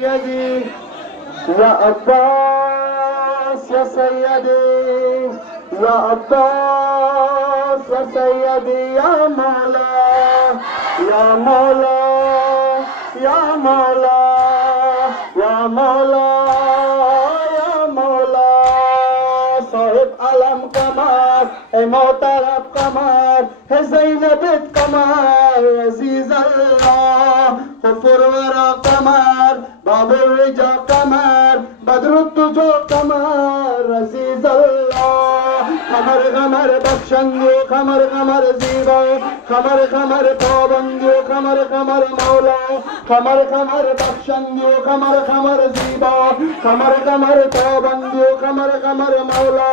سيدي يا عباس يا سيدي يا عباس يا سيدي يا مولا يا مولا يا مولا يا مولا يا مولا صاحب علم قمر اے محترم قمر ہے زینب قمر عزیز اللہ غفور ورا قمر باب الرجا قمر بدر الدجى قمر عزیز اللہ قمر قمر بخشنگو قمر قمر زیبا قمر قمر پابندو قمر قمر مولا قمر قمر بخشنگو قمر قمر زیبا قمر قمر پابندو قمر قمر مولا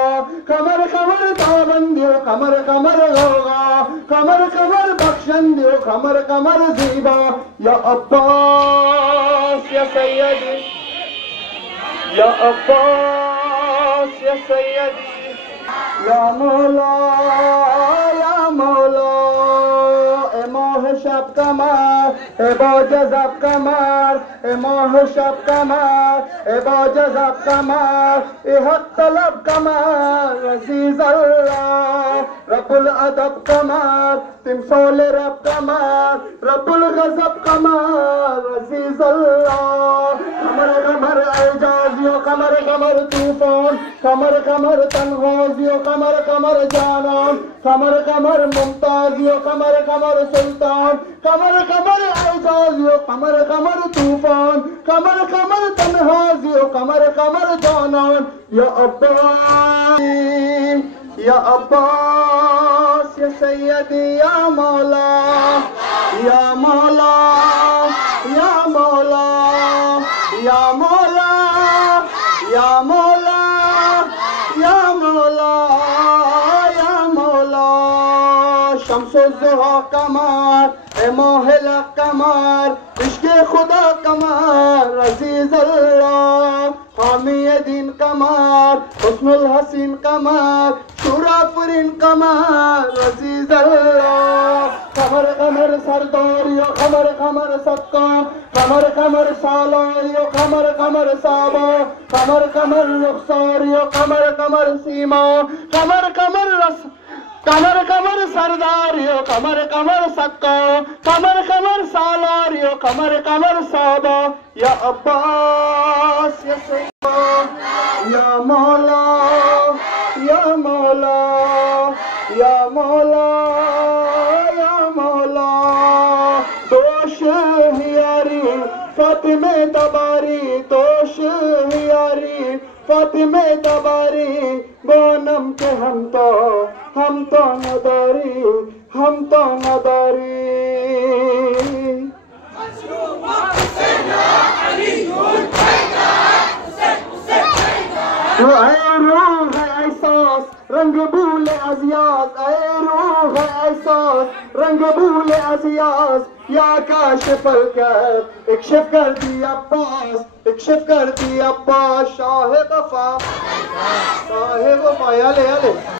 قمر قمر پابندو قمر قمر غوغا قمر قمر بخشنگو قمر قمر زیبا یا عباس یا سیدی یا عباس یا سیدی یا مولا یا مولا اے ماہ شب قمر اے با جذب قمر اے ماہ شب قمر اے با جذب قمر اے حق طلب قمر عزیز اللہ رب العدب قمر تمثال رب قمر رب الغضب قمر عزیز اللہ قمر قمر اعجازی و قمر قمر طوفان قمر قمر تنغازی و قمر قمر جانان قمر قمر ممتازی و قمر قمر سلطان قمر قمر اعجازی و قمر قمر طوفان قمر قمر تنغازی و قمر قمر جانان یا عباس یا عباس یا سیدی یا مولا یا مولا یا مولا یا مولا یا مولا یا مولا یا مولا شمس الضحی قمر اے موہل قمر عشق خدا قمر عزیز اللہ حامی دین قمر حسن الحسین قمر شورا فرین قمر عزیز اللہ قمر قمر سرداری و قمر قمر سکان قمر قمر سالاری و قمر قمر سابا قمر قمر رخساری و قمر قمر سیما قمر قمر رس قمر قمر سرداری و قمر قمر سکا قمر قمر سالاری و قمر قمر سابا یا عباس یا سیما یا مولا یا مولا یا مولا یا مولا دوش ہیاری فاطمہ دباری دوش ہیاری فاطمہ دباری بونم کے ہم تو نداری ہم تو نداری روح احساس رنگ بھول ازیاس اے روح احساس رنگ بھول ازیاس یا کاشف الکرب اکشف کر دی عباس اکشف کر دی عباس شاہ وفا یا لے